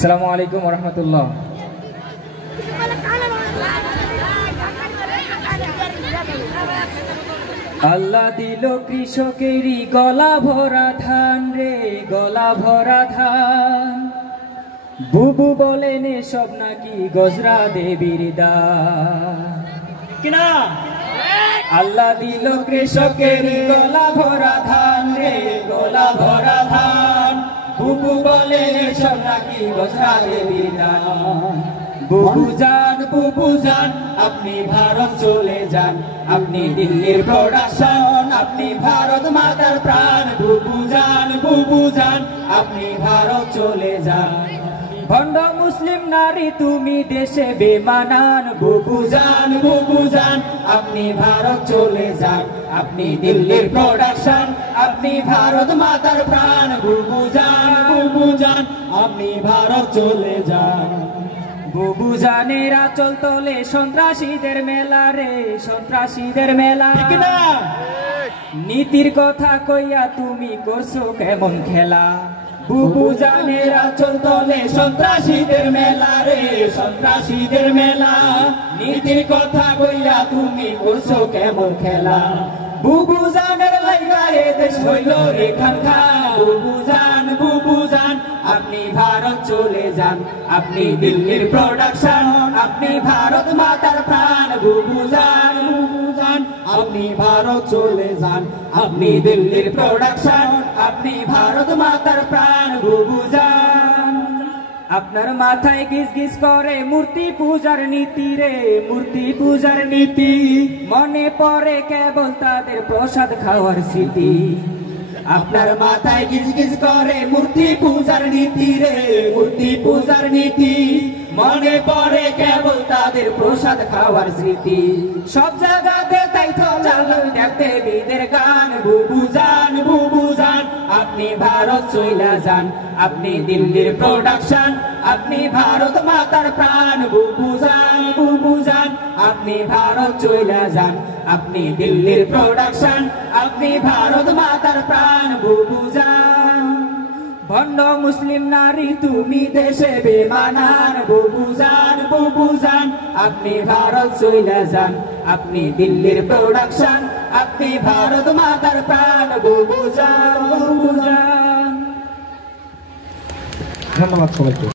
আসসালামু আলাইকুম ওয়া রাহমাতুল্লাহ। আল্লাহ দিল কৃষকেরই গলা ভরা ধান রে, গলা ভরা ধান। বুবু বলেন এসব নাকি গজরা দেবীর দান কিনা। আল্লাহ দিল কৃষকেরই গলা ভরা ধান রে, গলা ভরা ধান। বুবু বলেন এসব নাকি গজরা দেবীর দান। বুবু যান আপনি ভারত চলে যান, আপনি দিল্লির প্রোডাকশন, আপনি ভারত মাতার প্রাণ। বুবু যান আপনি ভারত চলে যান। ভণ্ড মুসলিম নারী তুমি দেশে বেমানান। বুবু যান আপনি ভারত চলে যান, আপনি দিল্লির প্রোডাকশন, আপনি ভারত মাতার প্রাণ। বুবু যান আপনি ভারত চলে যান। বুবু জানের আঁচল তলে সন্ত্রাসীদের মেলা রে, সন্ত্রাসীদের মেলা। নীতির কথা কইয়া তুমি করছো কেমন খেলা। বুবু জানের আঁচল তলে সন্ত্রাসীদের মেলা রে, সন্ত্রাসীদের মেলা। নীতির কথা কইয়া তুমি করছো কেমন খেলা। বুবু জানের লাইগা এ দেশ হইল রে খানখা। বুবু যান আপনি ভারত চলে যান, আপনি দিল্লির প্রোডাকশন, আপনি ভারত মাতার প্রাণ। বুবু যান আপনি ভারত চলে যান, আপনি দিল্লির প্রোডাকশন, আপনি ভারত মাতার প্রাণ। বুবু যান আপনার মাথায় গিজ গিজ করে মূর্তি পূজার নীতি রে, মূর্তি পূজার নীতি। মনে পড়ে কেবল তাদের প্রসাদ খাওয়ার স্মৃতি। আপনার মাথায় গিজ গিজ করে মূর্তি পূজার নীতি রে, মূর্তি পূজার নীতি। মনে পড়ে কেবল তাদের প্রসাদ খাওয়ার স্মৃতি। সব জায়গাতে তাই তো চালান দেবীদের গান। বুবু যান আপনি ভারত চইলা যান, আপনি দিল্লির প্রোডাকশন, আপনি ভারত মাতার প্রাণ। বুবু যান আপনি ভারত চইলা যান, আপনি দিল্লির প্রোডাকশন, আপনি ভারত মাতার প্রাণ। বুবু যান ভণ্ড মুসলিম নারী তুমি দেশে বেমানান। বুবু যান আপনি ভারত চইলা যান, আপনি দিল্লির প্রোডাকশন, আপনি ভারত মাতার প্রাণ। বুবু যান। ধন্যবাদ সবাইকে।